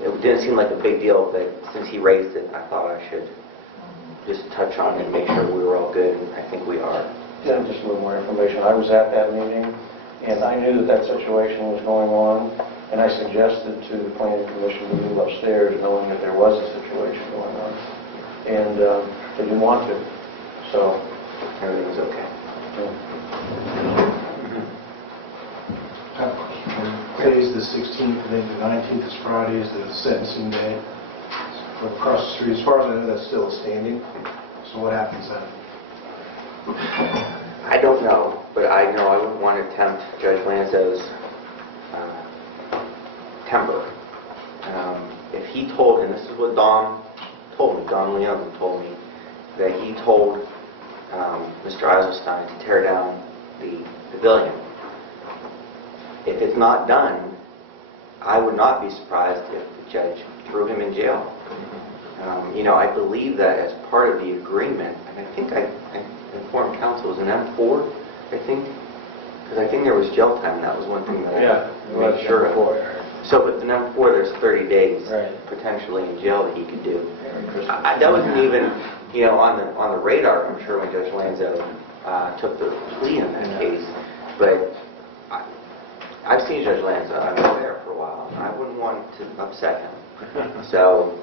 It didn't seem like a big deal, but since he raised it, I thought I should just touch on it and make sure we were all good, and I think we are. Yeah, just a little more information. I was at that meeting, and I knew that situation was going on, and I suggested to the planning commission to move upstairs, knowing that there was a situation going on, and they didn't want to, so Everything was okay. Today's the 16th, I think the 19th is Friday, is the sentencing day. Across the street, as far as I know, that's still standing. So what happens then? I don't know, but I know I wouldn't want to tempt Judge Lanzo's temper. If he told, and this is what Don told me, Don Leon told me, that he told Mr. Eiselstein to tear down the pavilion. If it's not done, I would not be surprised if the judge threw him in jail. I believe that as part of the agreement, and I think I informed counsel, it was an M4, I think, because I think there was jail time. That was one thing that I made sure of. So with the M4, there's 30 days potentially in jail that he could do. That wasn't even, on the radar. I'm sure when Judge Lanzo took the plea in that case, but I've seen Judge Lanzo. I've been there for a while. I wouldn't want to upset him. So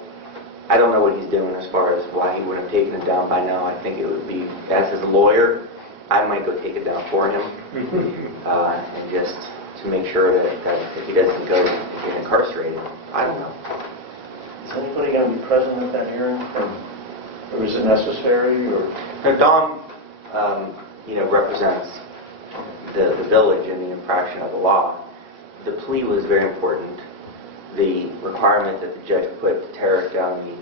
I don't know what he's doing as far as why he wouldn't have taken it down by now. I think it would be, as his lawyer, I might go take it down for him and just to make sure that if he doesn't go get incarcerated. I don't know. Is anybody going to be present at that hearing? Or is it necessary? Or Now, Don, represents the village in the infraction of the law. The plea was very important. The requirement that the judge put to tear down the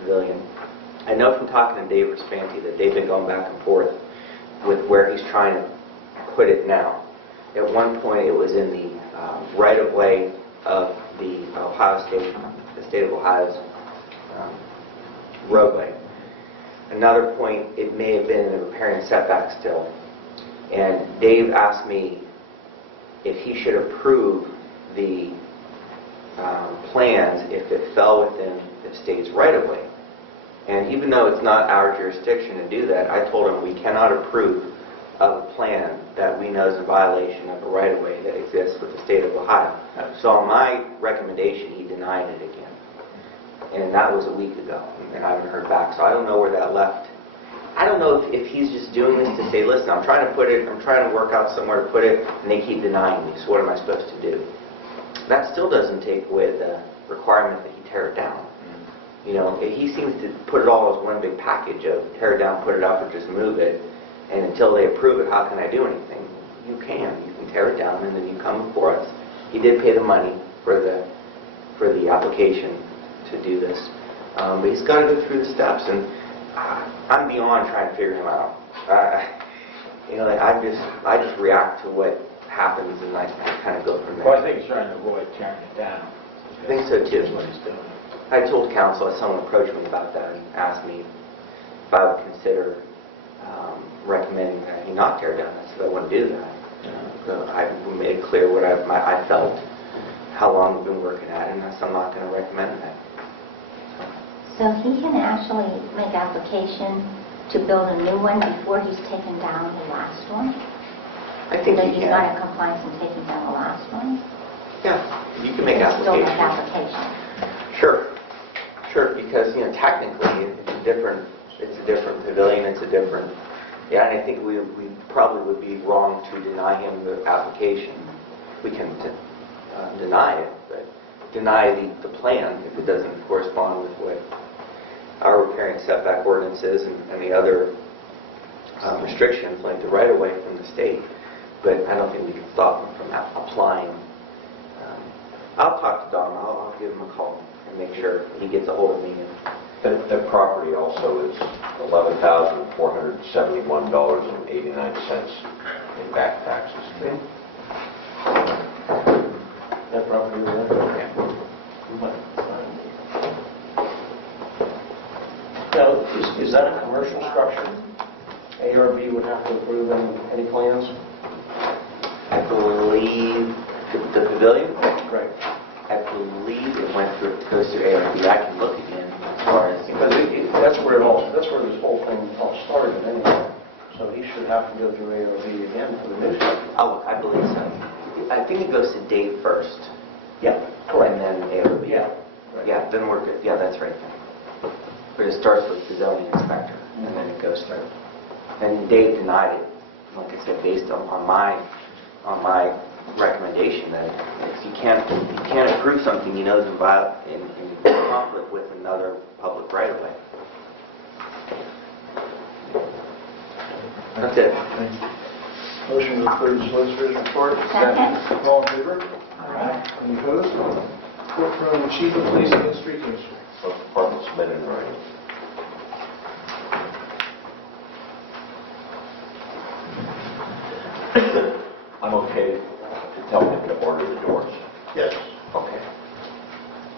pavilion. I know from talking to Dave Raspanti that they've been going back and forth with where he's trying to put it now. At one point, it was in the right-of-way of the state of Ohio's roadway. Another point, it may have been in the riparian setback still. And Dave asked me if he should approve the plans if it fell within the state's right-of-way. And even though it's not our jurisdiction to do that, I told him we cannot approve of a plan that we know is in violation of a right-of-way that exists with the state of Ohio. So on my recommendation, he denied it again. And that was a week ago, and I haven't heard back. So I don't know where that left. I don't know if he's just doing this to say, listen, I'm trying to work out somewhere to put it, and they keep denying me, so what am I supposed to do? That still doesn't take away the requirement that he tear it down. He seems to put it all as one big package of tear it down, put it up, or just move it. And until they approve it, how can I do anything? You can tear it down, and then you come before us. He did pay the money for the application to do this, but he's got to go through the steps. And I'm beyond trying to figure him out. I just react to what happens, and I kind of go from there. Well, I think he's trying to avoid tearing it down. I think so too. That's what he's doing. I told counsel, someone approached me about that and asked me if I would consider recommending that he not tear down. I said I wouldn't do that. So I made it clear what I felt, how long we've been working at it, and I'm not going to recommend that. So he can actually make application to build a new one before he's taken down the last one? I think that he he's can. not in compliance in taking down the last one? Yeah, you can make Still make application. application. Sure, because technically it's a different pavilion. It's a different. Yeah, and I think we probably would be wrong to deny him the application. We can deny it, but deny the plan if it doesn't correspond with what our riparian setback ordinance is and the other restrictions like the right-of-way from the state. But I don't think we can stop him from applying. I'll talk to Don. I'll give him a call and make sure he gets a hold of me. That property also is $11,471.89 in back taxes. that property over there? Now, is that a commercial structure? ARB would have to approve any plans? I believe the pavilion? Right. I believe it goes through ARB. I can look again as far as... Because that's where this whole thing all started anyway. So he should have to go through ARB again for the new stuff. Oh, I believe so. I think it goes to Dave first. Yeah, And then ARB. Yeah. Right. Yeah, then we're good. Yeah, that's right. But it starts with the zoning inspector, and then it goes through. And Dave denied it, like I said, based on my recommendation that if you can't approve something you know is in conflict with another public right-of-way. That's it. Thank you. Motion to approve the solicitor's report. Second. All in favor? Any opposed? Report from Chief of Police and Street Commissioner. Both departments submitted in writing. I'm okay to tell him to order the doors. Yes. Okay.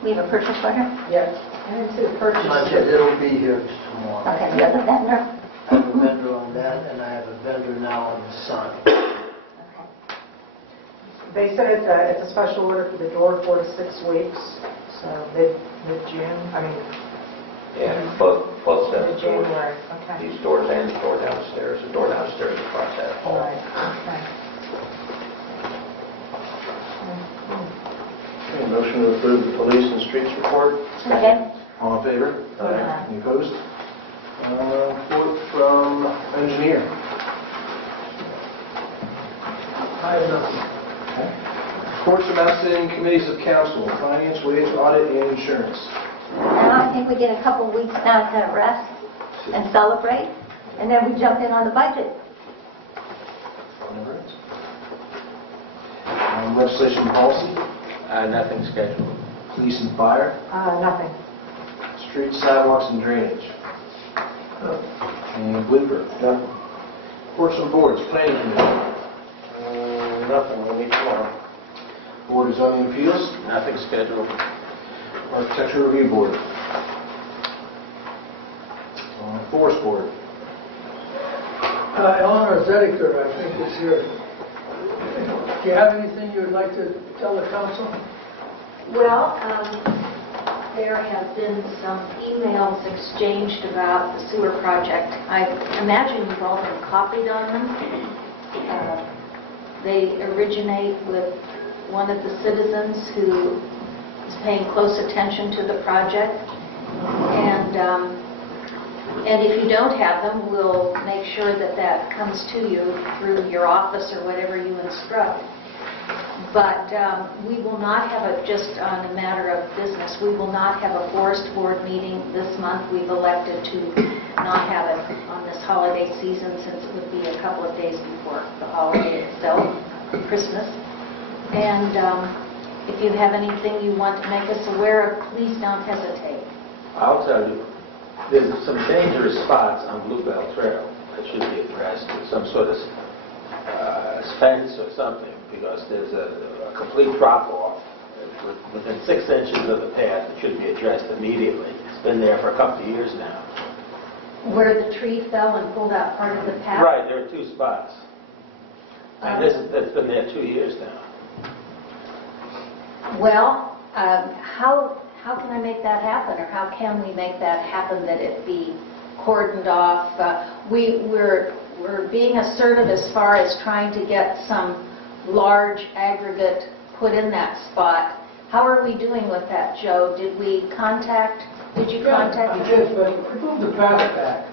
We have a purchase order? Yes. I didn't see the purchase. Not yet, it'll be here tomorrow. Okay, you have a vendor? I have a vendor on that, and I have a vendor now on the sign. Okay. They said it's a special order for the door, 4 to 6 weeks, so mid-June, I mean, Yeah, both sets of doors. mid-January, okay. These doors and the door downstairs. The door downstairs is front that hall. Right, okay. Okay, motion to approve the police and streets report. Second. All in favor? Aye. Any opposed? Report from engineer. I have nothing. Reports from outstanding committees of council, finance, wage, audit, and insurance. Now I think we get a couple of weeks now to rest and celebrate, and then we jump in on the budget. Legislation and policy, Nothing scheduled. police and fire, Nothing. streets, sidewalks, and drainage. And Bloomberg. Nothing. Reports from boards, planning commission, Nothing, we'll meet tomorrow. board of zoning appeals, Nothing scheduled. architecture review board. Forest board. Eleanor Zediker, I think, is here. Do you have anything you would like to tell the council? Well, there have been some emails exchanged about the sewer project. I imagine you've all been copied on them. They originate with one of the citizens who is paying close attention to the project. And if you don't have them, we'll make sure that that comes to you through your office or whatever you instruct. But we will not have it just on a matter of business. We will not have a forest board meeting this month. We've elected to not have it on this holiday season since it would be a couple of days before the holiday itself, Christmas. And if you have anything you want to make us aware of, please don't hesitate. I'll tell you, there's some dangerous spots on Bluebell Trail that should be addressed with some sort of fence or something, because there's a complete drop-off within 6 inches of the path that should be addressed immediately. It's been there for a couple of years now. Where the tree fell and pulled out part of the path? Right, there are 2 spots. And that's been there 2 years now. Well, how can I make that happen, or how can we make that happen that it be cordoned off? We're being assertive as far as trying to get some large aggregate put in that spot. How are we doing with that, Joe? Did you contact? We did, but we moved the path back.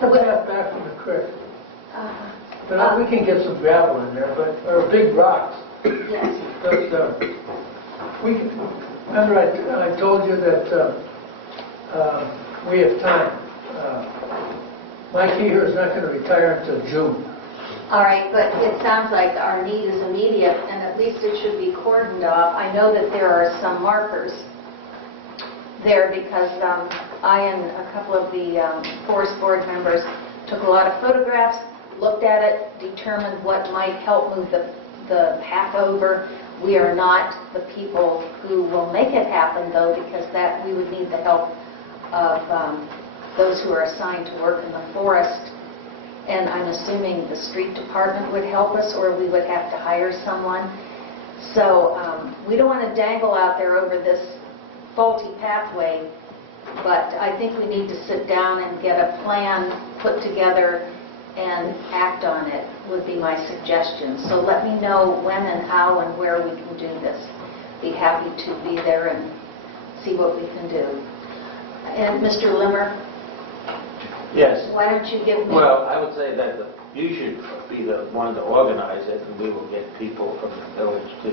The path back from the creek. But we can get some gravel in there, or big rocks. Yes. But remember I told you that we have time. Mike here is not going to retire until June. All right, but it sounds like our need is immediate, and at least it should be cordoned off. I know that there are some markers there because I and a couple of the forest board members took a lot of photographs, looked at it, determined what might help move the path over. We are not the people who will make it happen, though, because that we would need the help of those who are assigned to work in the forest. And I'm assuming the street department would help us, or we would have to hire someone. So we don't want to dangle out there over this faulty pathway, but I think we need to sit down and get a plan put together and act on it, would be my suggestion. So let me know when and how and where we can do this. Be happy to be there and see what we can do. And Mr. Limmer? Yes. Why don't you give me... Well, I would say that you should be the one to organize it, and we will get people from the village to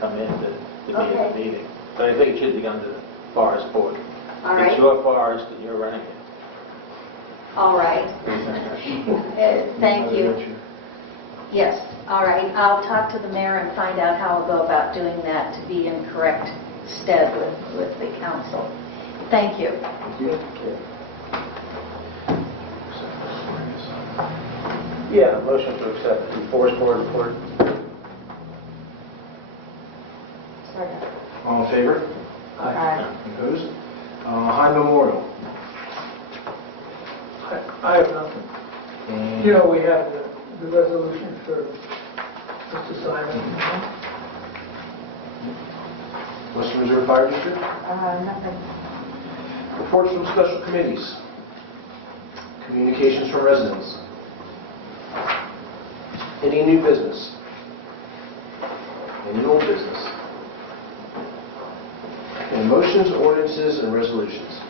come in to be at the meeting. But I think it should be under the forest board. All right. It's your forest and you're running it. All right. Thank you. Yes, all right. I'll talk to the mayor and find out how I'll go about doing that to be in correct stead with the council. Thank you. Yeah, motion to accept the forest board report. All in favor? Aye. Opposed? High Memorial. I have nothing. And You know, we have the resolution for Mr. Simon. Western Reserve Fire District. Nothing. Reports from special committees. Communications from residents. Any new business? Any old business? And motions, ordinances, and resolutions.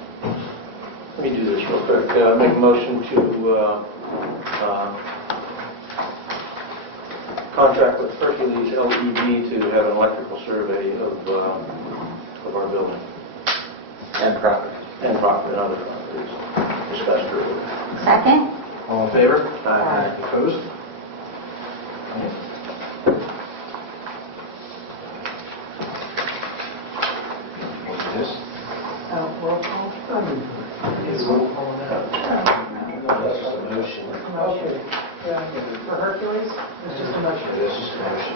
Let me do this real quick. Make a motion to contract with Hercules LED to have an electrical survey of our building And property. and property and other properties discussed earlier. Second? All in favor? Aye. Opposed? Yes. Roll call. Is roll call now? That's just a motion. Motion. For Hercules, it's just a motion. That's just a motion.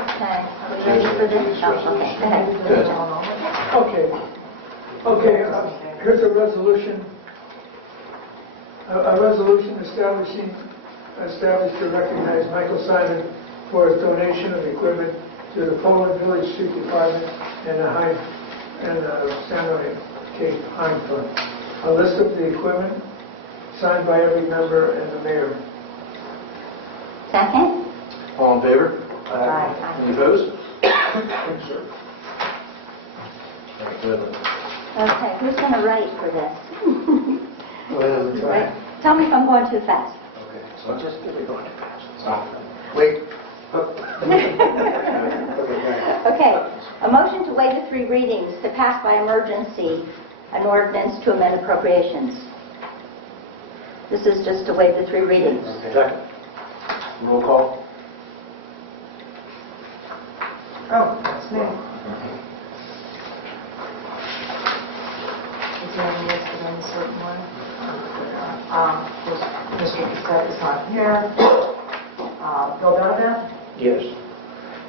Okay. Are we ready for this? Oh, okay, go ahead. Good. Okay, here's a resolution. A resolution established to recognize Michael Simon for his donation of equipment to the Poland Village Street Department and the San Jose Cape Hine Fund. A list of the equipment signed by every member and the mayor. Second? All in favor? Aye. Any opposed? Thanks, sir. Very good. Okay, who's going to write for this? Go ahead and try. Right. Tell me if I'm going too fast. Okay, so just give it going to pass. Wait. Okay, a motion to waive the 3 readings to pass by emergency an ordinance to amend appropriations. This is just to waive the 3 readings. Second. Roll call. Oh, that's me. Is that listed in a certain way? Mr. Cassett is not here. Bill Donovan? Yes.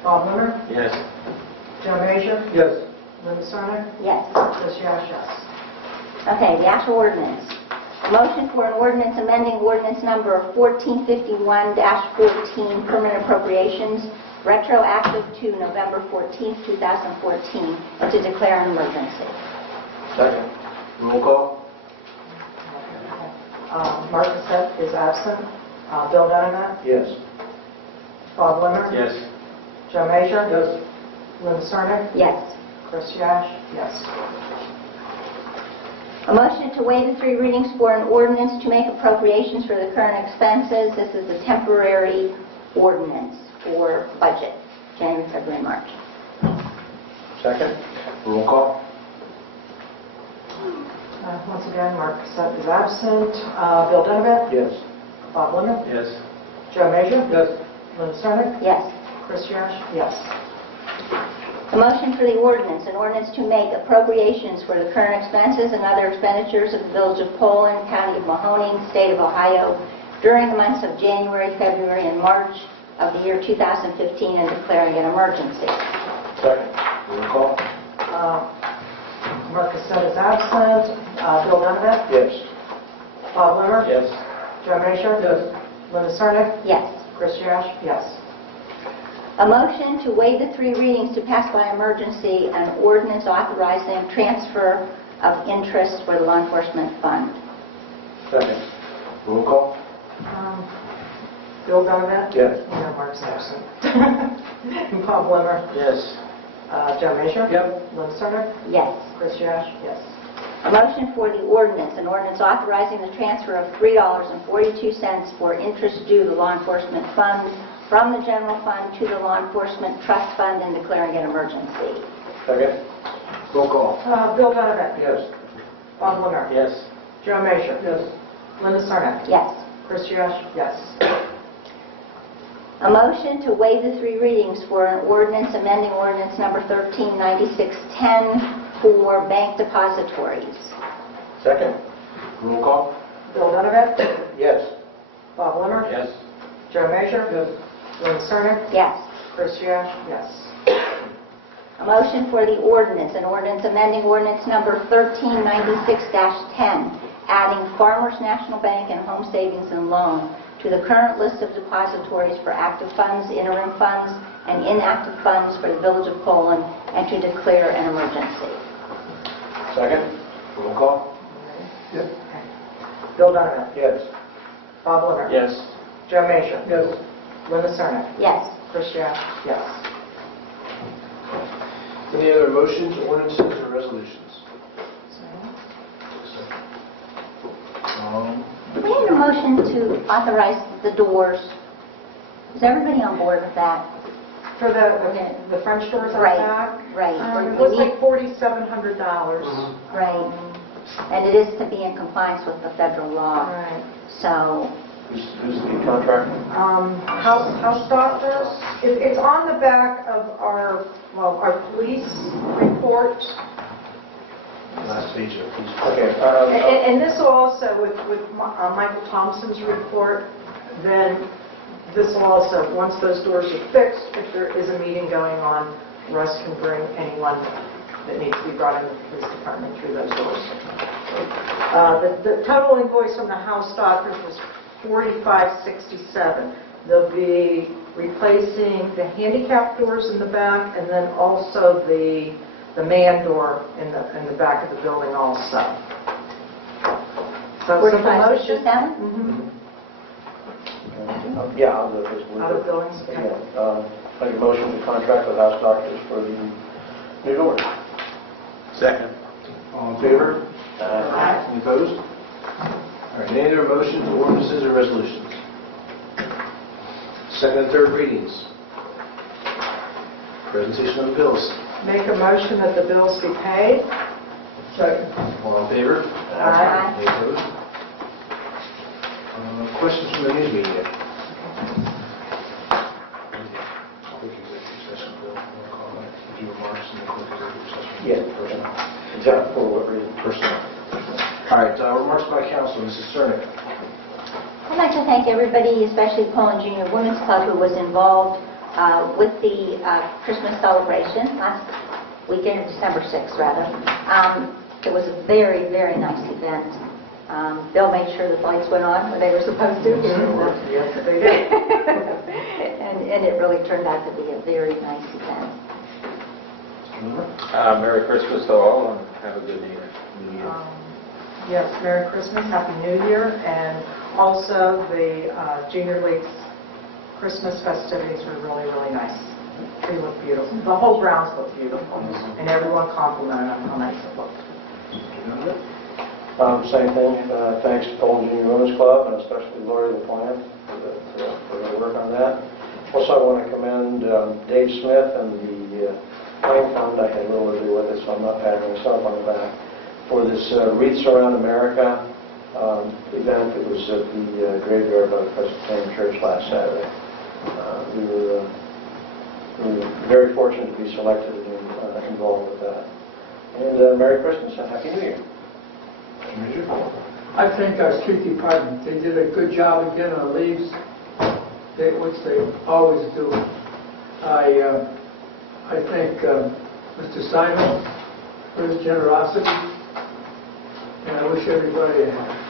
Bob Limmer? Yes. Joe Major? Yes. Linda Sarno? Yes. Chris Yash, yes. Okay, the actual ordinance. Motion for an ordinance amending ordinance number 1451-14, permanent appropriations, retroactive to November 14th, 2014, and to declare an emergency. Second. Roll call. Mark Cassett is absent. Bill Donovan? Yes. Bob Limmer? Yes. Joe Major? Yes. Linda Sarno? Yes. Chris Yash, yes. A motion to waive the 3 readings for an ordinance to make appropriations for the current expenses. This is a temporary ordinance for budget, January, February, March. Second. Roll call. Once again, Mark Cassett is absent. Bill Donovan? Yes. Bob Limmer? Yes. Joe Major? Yes. Linda Sarno? Yes. Chris Yash, yes. A motion for the ordinance, an ordinance to make appropriations for the current expenses and other expenditures of the Village of Poland, County of Mahoning, State of Ohio during the months of January, February, and March of the year 2015 and declaring an emergency. Second. Roll call. Mark Cassett is absent. Bill Donovan? Yes. Bob Limmer? Yes. Joe Major? Yes. Linda Sarno? Yes. Chris Yash, yes. A motion to waive the 3 readings to pass by emergency an ordinance authorizing transfer of interest for the law enforcement fund. Second. Roll call. Bill Donovan? Yes. No, Mark's absent. Bob Limmer? Yes. Joe Major? Yep. Linda Sarno? Yes. Chris Yash, yes. A motion for the ordinance, an ordinance authorizing the transfer of $3.42 for interest due to law enforcement funds from the general fund to the law enforcement trust fund and declaring an emergency. Second. Roll call. Bill Donovan? Yes. Bob Lemmer. Yes. Joe Major. Yes. Linda Sarnek. Yes. Chris Yosh, yes. A motion to waive the 3 readings for an ordinance amending ordinance number 139610 for bank depositories. Second? Roll call? Bill Donovan. Yes. Bob Lemmer. Yes. Joe Major. Yes. Linda Sarnek. Yes. Chris Yosh, yes. A motion for the ordinance, an ordinance amending ordinance number 1396-10, adding Farmers National Bank and Home Savings and Loan to the current list of depositories for active funds, interim funds, and inactive funds for the Village of Poland, and to declare an emergency. Second? Roll call? Yes. Bill Donovan. Yes. Bob Lemmer. Yes. Joe Major. Yes. Linda Sarnek. Yes. Chris Yosh, yes. Any other motions, ordinances, or resolutions? Do we need a motion to authorize the doors? Is everybody on board with that? For the French doors on the Right, back? right. It was like $4,700. Right. And it is to be in compliance with the federal law. Right. So, Who's the contractor? House doctors, it's on the back of our police report. Last page of please. Okay. And this will also, with Michael Thompson's report, then this will also, once those doors are fixed, if there is a meeting going on, Russ can bring anyone that needs to be brought in the police department through those doors. The total invoice from the house doctors was $45.67. They'll be replacing the handicap doors in the back, and then also the man door in the back of the building also. So it's a motion. 4567? Yeah, I'll do it this week. Out of buildings, okay. Yeah, make a motion to contract with house doctors for the new doors. Second. All in favor? Aye. Any opposed? All right, any other motions, ordinances, or resolutions? Second and third readings. Presentation of the bills. Make a motion that the bills be paid. Second. All in favor? Aye. Any opposed? Questions from the news media? Quick executive session, Bill. Roll call. Do remarks and then quick executive session. Yeah. Personnel. Exactly, for what reason? Personnel. All right, remarks by council, Mrs. Cernick. I'd like to thank everybody, especially the Poland Junior Women's Club, who was involved with the Christmas celebration last weekend, December 6th, rather. It was a very, very nice event. Bill made sure the lights went on when they were supposed to. Yes, they did. And it really turned out to be a very nice event. Merry Christmas to all, and have a good New Year. Yes, Merry Christmas, Happy New Year, and also the Junior League's Christmas festivities were really, really nice. They look beautiful. The whole grounds look beautiful, and everyone complimented on how nice it looked. Same thing, thanks to Poland Junior Women's Club, and especially Lori LaPlante for their work on that. Also, I want to commend Dave Smith and the Planning Fund. I had a little to do with it, so I'm not patting myself on the back. For this Wreaths Around America event that was at the graveyard by the Presbyterian Church last Saturday. We were very fortunate to be selected and involved with that. And Merry Christmas and Happy New Year. I think our street department, they did a good job again on leaves, which they always do. I thank Mr. Simon for his generosity, and I wish everybody a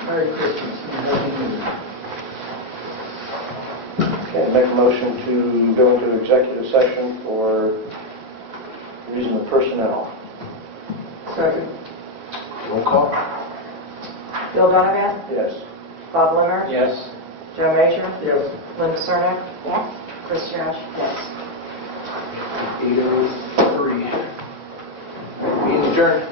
Merry Christmas and a Happy New Year. Okay, make a motion to go into executive session for reason of personnel. Second. Roll call. Bill Donovan? Yes. Bob Lemmer? Yes. Joe Major? Yes. Linda Sarnek? Yes? Chris Yosh? Yes. 8:03. Meeting adjourned.